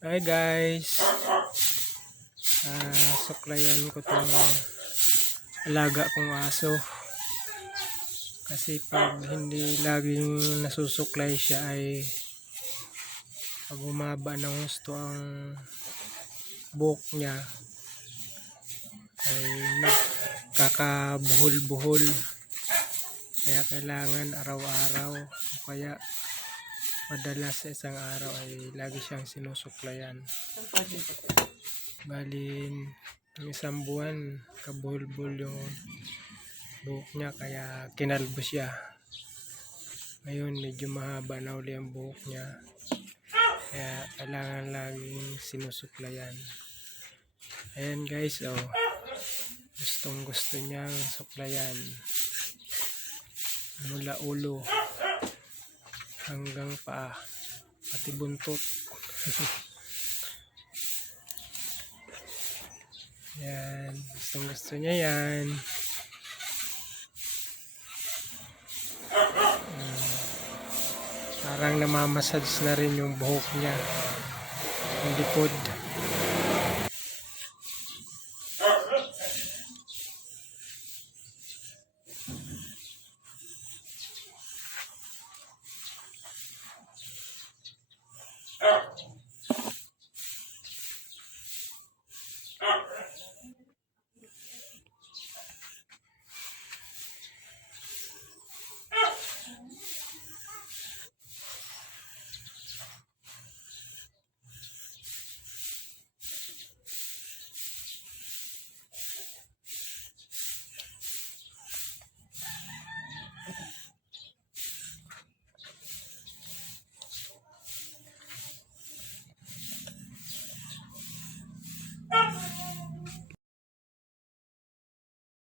Hi guys. Ah, suklayan ko tong alaga kong aso. Kasi pag hindi laging nasusuklay siya ay pag humaba ng gusto ang buhok niya ay nagkakabuhol-buhol. Kaya kailangan araw-araw o kaya madalas sa isang araw ay lagi siyang sinusuklayan. Balin, ang isang buwan, kabuhol-buhol yung buhok niya kaya kinalbo siya. Ngayon medyo mahaba na uli ang buhok niya. Kaya kailangan laging sinusuklayan. Ayan guys, oh. Gustong gusto niyang suklayan. Mula ulo hanggang paa. Pati buntot. yan. Gustong gusto niya yan. Mm. Parang namamassage na rin yung buhok niya. Yung likod.